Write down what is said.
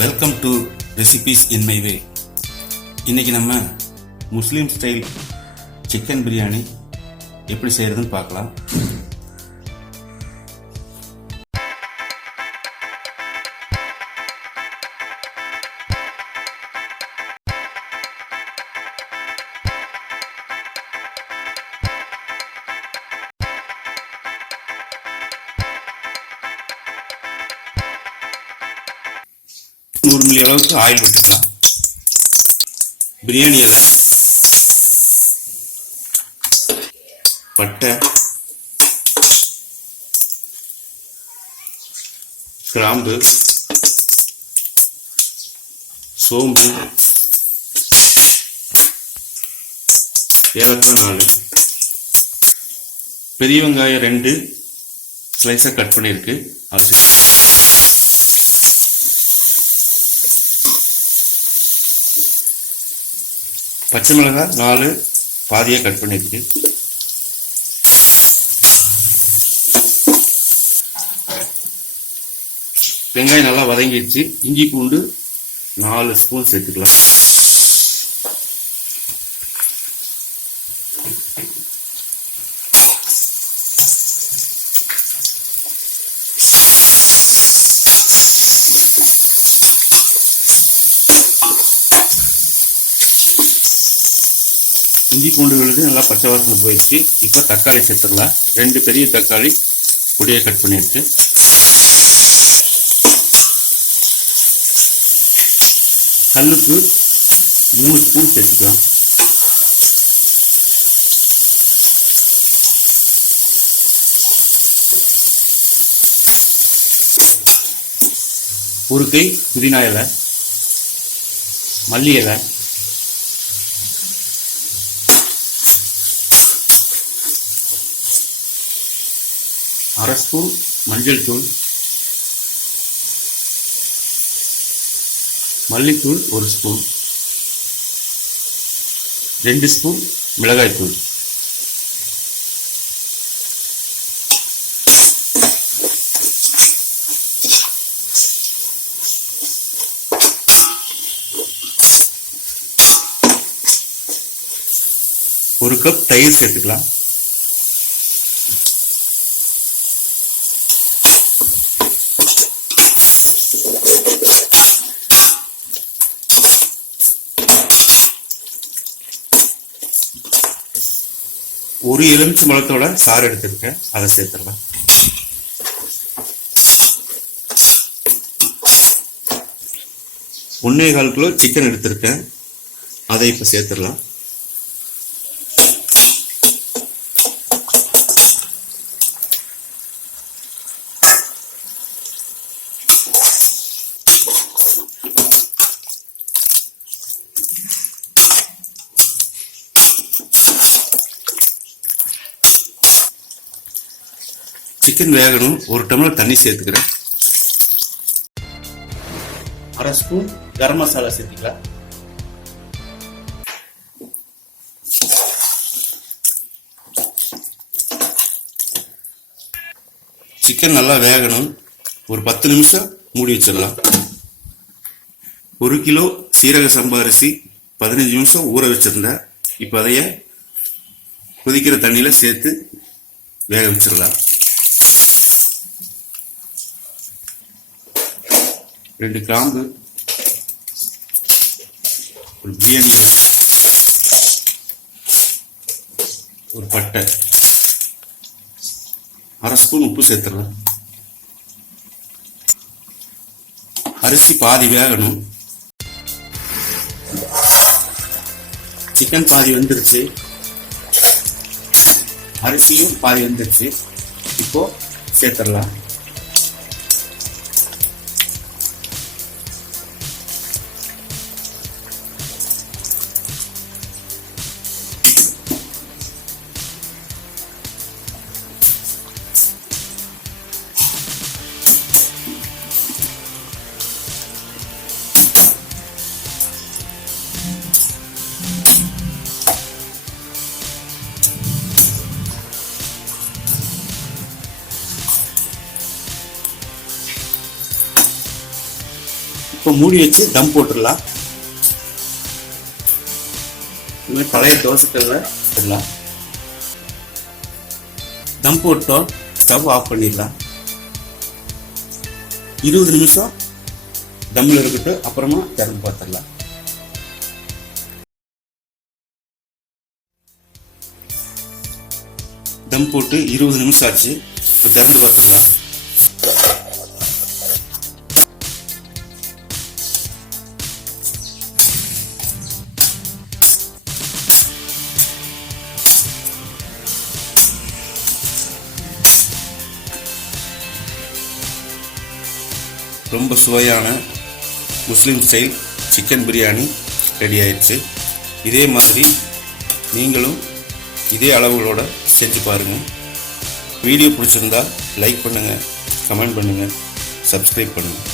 Welcome to recipes in my way. இன்னைக்கு நம்ம முஸ்லீம் style chicken biryani எப்படி செய்யறதுன்னு பார்க்கலாம். நூறு மில்லி அளவுக்கு ஆயில் விட்டுக்கலாம். பிரியாணி இலை, பட்டை, கிராம்பு, சோம்பு, ஏலக்காய் 4, பெரிய வெங்காயம் 2 ஸ்லைஸாக கட் பண்ணியிருக்கு. அது பச்சை மிளகாய் 4 பாதியாக கட் பண்ணியிருக்கு. வெங்காயம் நல்லா வதங்கிடுச்சு. இஞ்சி பூண்டு 4 ஸ்பூன் சேர்த்துக்கலாம். இஞ்சி பூண்டு விழுது நல்லா பச்சை வாசனை போயிடுச்சு. இப்போ தக்காளி சேர்த்துடலாம். 2 பெரிய தக்காளி பொடியை கட் பண்ணியிருக்கு. கல்லுப்பு 3 ஸ்பூன் சேர்த்துக்கலாம். ஒரு கை புதினா இலை, மல்லி இலை, அரை ஸ்பூன் மஞ்சள் தூள், மல்லித்தூள் 1 ஸ்பூன், 2 ஸ்பூன் மிளகாய் தூள், ஒரு கப் தயிர் சேர்த்துக்கலாம். ஒரு எலுமிச்சை பழத்தோட சாறு எடுத்துருக்கேன், அதை சேர்த்துடலாம். ஒன்னே 1/4 கிலோ சிக்கன் எடுத்திருக்கேன், அதை இப்ப சேர்த்துடலாம். சிக்கன் வேகணும், 1 டம்ளர் தண்ணி சேர்த்துக்கிறேன். அரை ஸ்பூன் கரம் மசாலா சேர்த்துக்கலாம். சிக்கன் நல்லா வேகணும், ஒரு 10 நிமிஷம் மூடி வச்சிடலாம். 1 கிலோ சீரக சம்பா அரிசி 15 நிமிஷம் ஊற வச்சிருந்தேன். இப்போ அதைய கொதிக்கிற தண்ணியில சேர்த்து வேக வச்சிடலாம். 2 கிராம்பு, ஒரு பிரியாணி இலை, ஒரு பட்டை, அரை ஸ்பூன் உப்பு சேர்த்துடலாம். அரிசி பாதி வேகணும். சிக்கன் பாதி வெந்துருச்சு, அரிசியும் பாதி வெந்துருச்சு. இப்போ சேர்த்துடலாம். இப்போ மூடி வச்சு தம் போட்டுடலாம். இனிமேல் பழைய தோசைக்கல்ல போடலாம். தம் போட்டோம், ஸ்டவ் ஆஃப் பண்ணிடலாம். 20 நிமிஷம் தம்மில் இருக்கட்டும், அப்புறமா திறந்து பார்த்துடலாம். தம் போட்டு 20 நிமிஷம் ஆச்சு. இப்போ திறந்து பார்த்துடலாம். ரொம்ப சுவையான முஸ்லீம் ஸ்டைல் சிக்கன் பிரியாணி ரெடி ஆயிடுச்சு. இதே மாதிரி நீங்களும் இதே அளவுகளோட செஞ்சு பாருங்கள். வீடியோ பிடிச்சிருந்தா லைக் பண்ணுங்கள், கமெண்ட் பண்ணுங்கள், சப்ஸ்கிரைப் பண்ணுங்கள்.